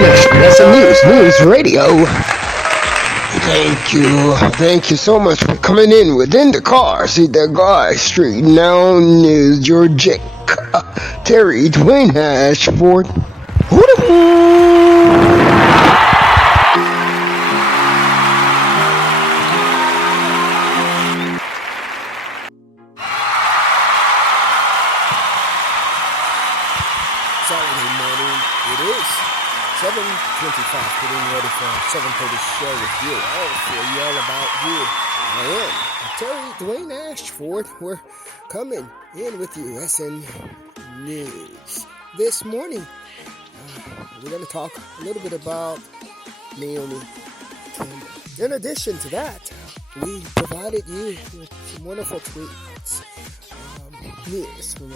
terry-dwayne-ashford, SNnews, News Radio. Thank you so much for coming in with Indacarseat, DatGuY, StreetNOW News, your Jake, terry-dwayne-ashford. Saturday morning, it is 7:25, getting ready for our 7:30 show with you, all for you, all about you. I am Terry-Dwayne-Ashford. We're coming in with you, SNnews. This morning, we're going to talk a little bit about Naomi Campbell. In addition to that, we provided you with some wonderful tweets, news from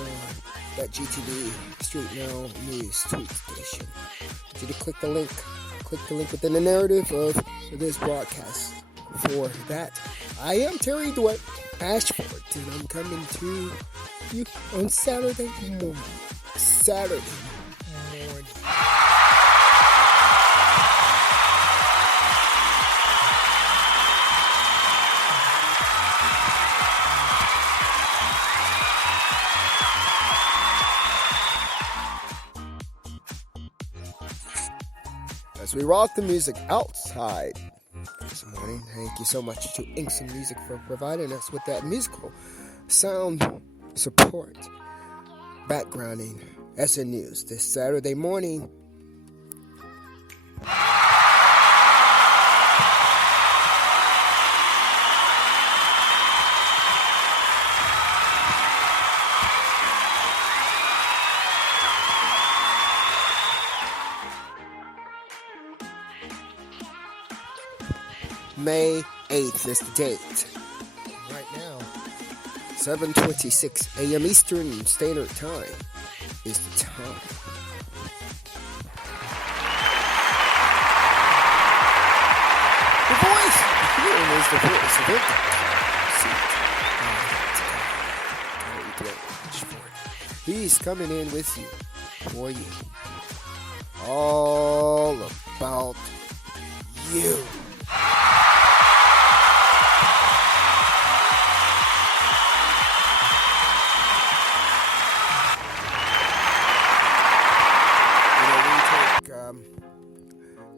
that GTV StreetNOW News tweet station. I want you to click the link within the narrative of this broadcast. For that, I am Terry-Dwayne-Ashford, and I'm coming to you on Saturday morning. As we rock the music outside this morning, thank you so much to IksonMusic for providing us with that musical sound support. Backgrounding SNnews this Saturday morning. May 8th is the date. Right now, 7:26 a.m. Eastern Standard Time is the time. The voice here is the voice of Indacarseat. He's coming in with you, for you. All about you.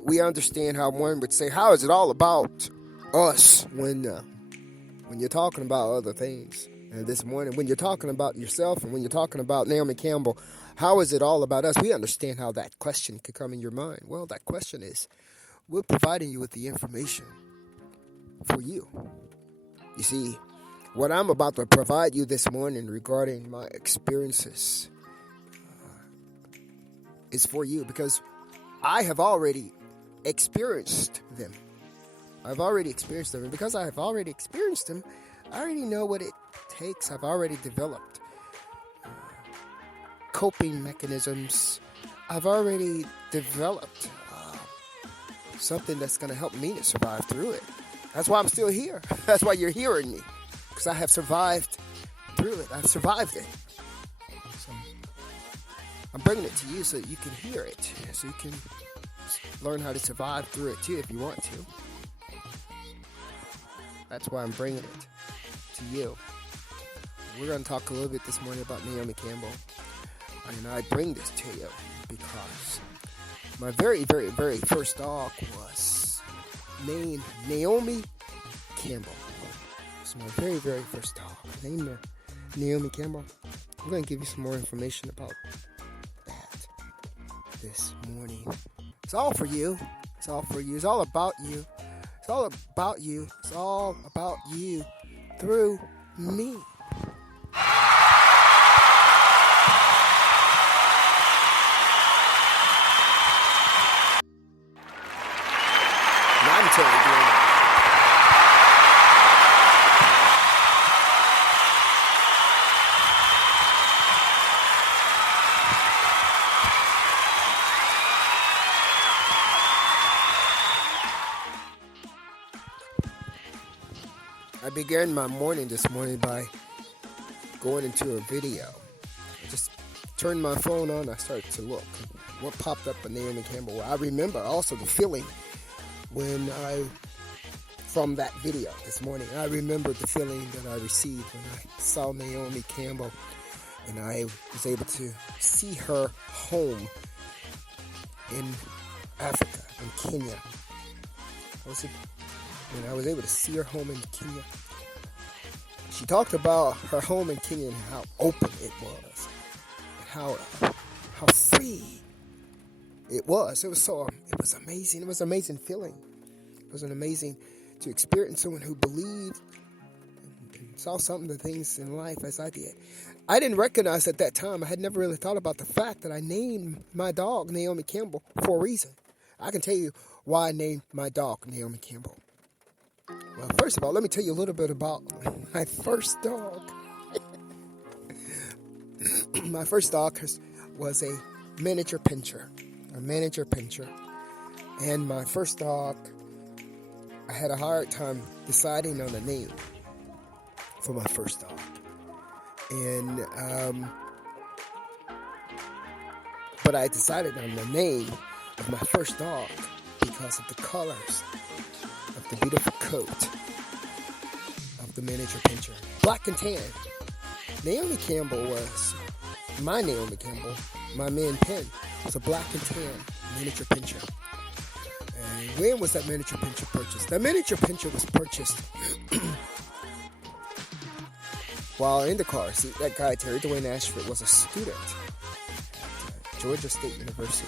We understand how one would say, how is it all about us when you're talking about other things? And this morning, when you're talking about yourself and when you're talking about Naomi Campbell, how is it all about us? We understand how that question could come in your mind. Well, that question is, we're providing you with the information for you. You see, what I'm about to provide you this morning regarding my experiences is for you, because I have already experienced them. I've already experienced them. And because I have already experienced them, I already know what it takes. I've already developed coping mechanisms. I've already developed something that's going to help me to survive through it. That's why I'm still here. That's why you're hearing me. Because I have survived through it. I've survived it. So I'm bringing it to you so that you can hear it. So you can learn how to survive through it too if you want to. That's why I'm bringing it to you. We're going to talk a little bit this morning about Naomi Campbell. And I bring this to you because my very, very, very first dog was named Naomi Campbell. It's my very, very first dog named Naomi Campbell. I'm going to give you some more information about that this morning. It's all for you. It's all for you. It's all about you. It's all about you. It's all about you through me. Now I'm telling you. I began my morning this morning by going into a video. Just turned my phone on, I started to look. What popped up with Naomi Campbell? I remember also the feeling from that video this morning. I remember the feeling that I received when I saw Naomi Campbell and I was able to see her home in Africa, in Kenya. I was able to see her home in Kenya. She talked about her home in Kenya and how open it was, and how free it was. It was amazing. It was an amazing feeling. It was amazing to experience someone who believed and saw some of the things in life as I did. I didn't recognize at that time. I had never really thought about the fact that I named my dog Naomi Campbell for a reason. I can tell you why I named my dog Naomi Campbell. Well, first of all, let me tell you a little bit about my first dog. My first dog was a miniature pinscher. And my first dog, I had a hard time deciding on a name for my first dog. And, but I decided on the name of my first dog because of the colors of the beautiful coat of the miniature pinscher. Black and tan. Naomi Campbell was my Naomi Campbell. My min pin was a black and tan miniature pinscher. And when was that miniature pinscher purchased? That miniature pinscher was purchased while in Indacarseat. That guy, terry-dwayne-ashford, was a student at Georgia State University.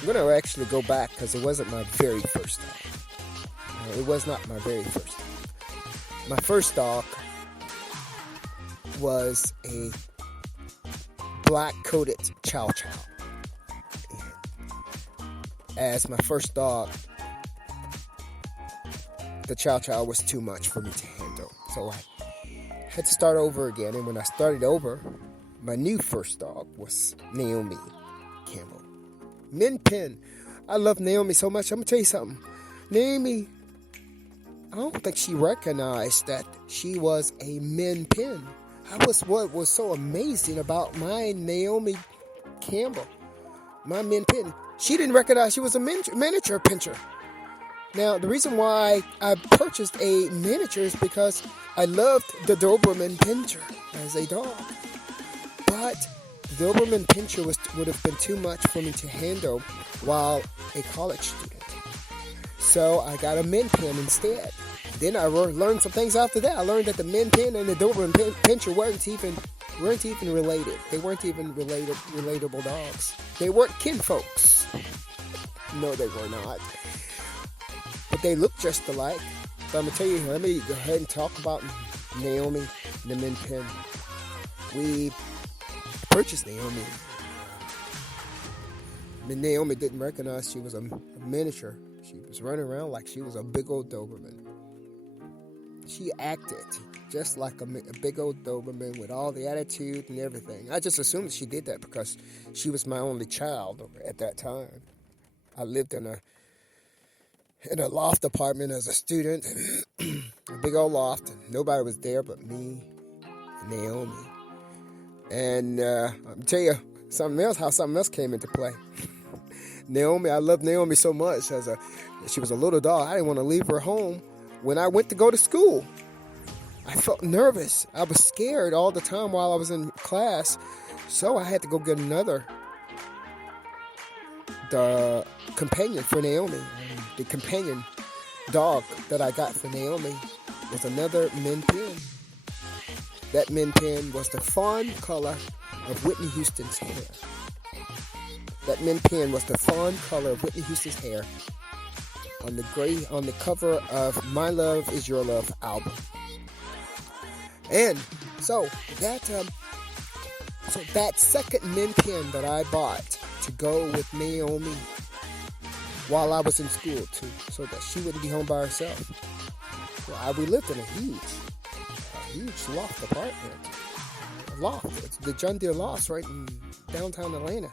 I'm going to actually go back because it wasn't my very first dog. No, it was not my very first dog. My first dog was a black-coated chow chow. As my first dog, the chow chow was too much for me to handle. So I had to start over again. And when I started over, my new first dog was Naomi Campbell. Min Pin. I love Naomi so much. I'm going to tell you something. Naomi, I don't think she recognized that she was a Min Pin. That was what was so amazing about my Naomi Campbell. My Min Pin. She didn't recognize she was a miniature pinscher. Now, the reason why I purchased a miniature is because I loved the Doberman Pinscher as a dog. But the Doberman Pinscher would have been too much for me to handle while a college student. So I got a Min Pin instead. Then I learned some things after that. I learned that the Min Pin and the Doberman Pinscher weren't even related. They weren't even relatable dogs. They weren't kinfolks. No, they were not. But they look just alike. So I'm going to tell you, let me go ahead and talk about Naomi and the Min Pin. We purchased Naomi. Naomi didn't recognize she was a miniature. She was running around like she was a big old Doberman. She acted just like a big old Doberman with all the attitude and everything. I just assumed she did that because she was my only child at that time. I lived in a loft apartment as a student, a big old loft, and nobody was there but me and Naomi. And I'll tell you how something else came into play. Naomi, I loved Naomi so much. She was a little dog. I didn't want to leave her home when I went to go to school. I felt nervous. I was scared all the time while I was in class. So I had to go get the companion for Naomi. The companion dog that I got for Naomi was another Min Pin. That Min Pin was the fawn color of Whitney Houston's hair. That Min Pin was the fawn color of Whitney Houston's hair on the cover of My Love Is Your Love album. And so that second Min Pin that I bought to go with Naomi while I was in school too, so that she wouldn't be home by herself. Well, we lived in a huge loft apartment. It's the John Deere Loft right in downtown Atlanta.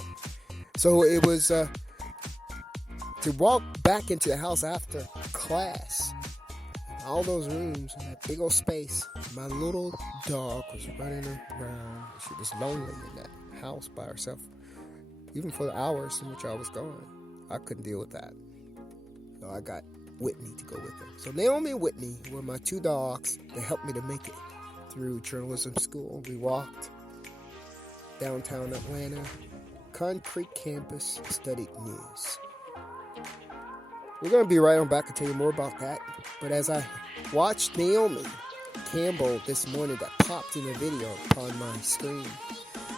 So it was to walk back into the house after class. All those rooms and that big old space. My little dog was running around. She was lonely in that house by herself, even for the hours in which I was gone. I couldn't deal with that. So I got Whitney to go with her. So Naomi and Whitney were my two dogs that helped me to make it through journalism school. We walked downtown Atlanta, Concrete Campus, studied news. We're going to be right on back and tell you more about that. But as I watched Naomi Campbell this morning, that popped in a video upon my screen,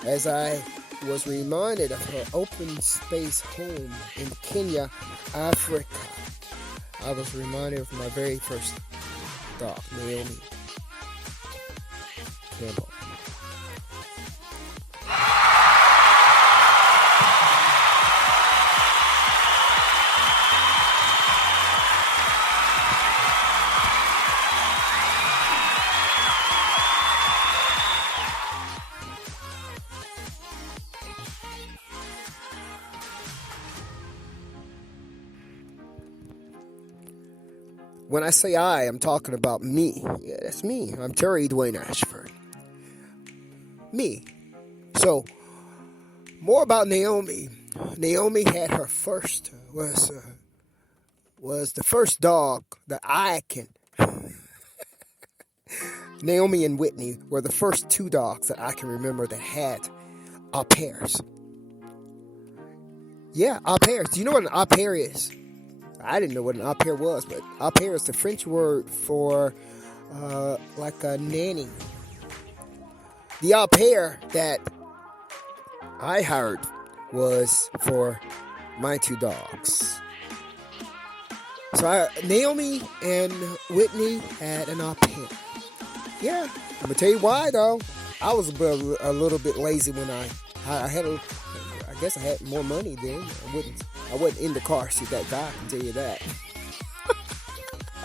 as I was reminded of her open space home in Kenya, Africa, I was reminded of my very first dog, Naomi Campbell. When I say I'm talking about me. Yeah, that's me. I'm Terry-Dwayne-Ashford. Me. So, more about Naomi. Naomi had her first, was the first dog that I can... Naomi and Whitney were the first two dogs that I can remember that had au pairs. Yeah, au pairs. Do you know what an au pair is? I didn't know what an au pair was, but au pair is the French word for like a nanny. The au pair that I hired was for my two dogs. So Naomi and Whitney had an au pair. Yeah, I'm going to tell you why, though. I was a little bit lazy when I had I guess I had more money then. I wasn't in the car seat that guy, I can tell you that.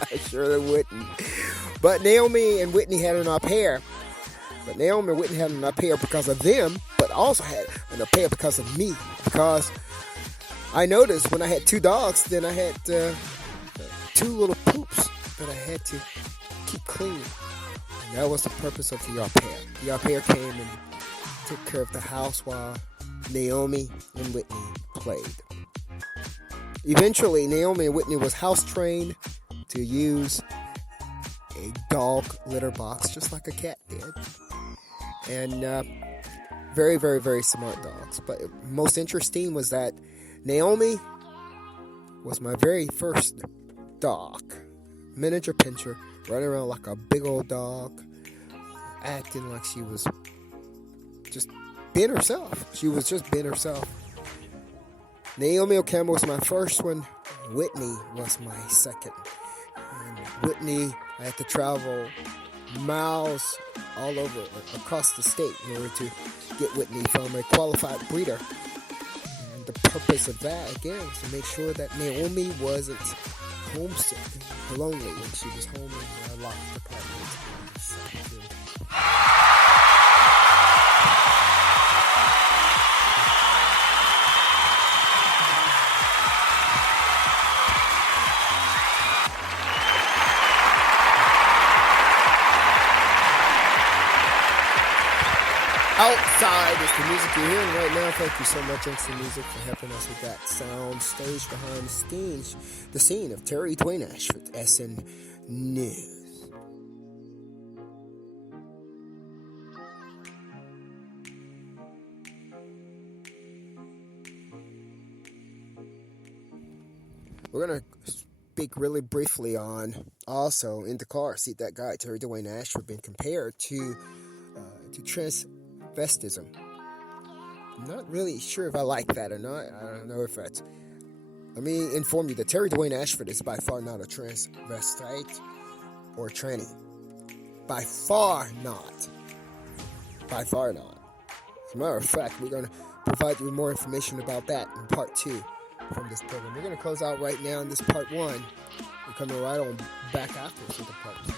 I surely wouldn't. But Naomi and Whitney had an au pair. But Naomi and Whitney had an au pair because of them, but also had an au pair because of me. Because I noticed when I had two dogs, then I had two little poops that I had to keep clean. And that was the purpose of the au pair. The au pair came and took care of the house while Naomi and Whitney played. Eventually, Naomi and Whitney was house trained to use a dog litter box, just like a cat did. And very, very, very smart dogs. But most interesting was that Naomi was my very first dog. Miniature pinscher, running around like a big old dog, acting like she was just being herself. She was just being herself. Naomi Campbell was my first one. Whitney was my second. And Whitney, I had to travel miles all over, across the state in order to get Whitney from a qualified breeder. And the purpose of that, again, was to make sure that Naomi wasn't homesick or lonely when she was home in a locked apartment. Outside is the music you're hearing right now. Thank you so much, SNnews, for helping us with that sound stage behind the scene of Terry-Dwayne-Ashford, SNnews. We're going to speak really briefly on also Indacarseat, DatGuY, Terry-Dwayne-Ashford, being compared to transvestism. I'm not really sure if I like that or not. I don't know if that's... Let me inform you that Terry-Dwayne-Ashford is by far not a transvestite or tranny. By far not. By far not. As a matter of fact, we're going to provide you with more information about that in part 2 from this program. We're going to close out right now in this part 1. We're coming right on back after this with the part 2.